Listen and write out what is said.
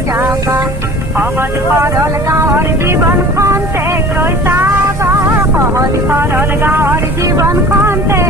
যাবা সহজ সরল গাঁৱৰ জীৱনখন তে কৈছাবা সহজ সৰল গাঁৱৰ জীৱনখন তে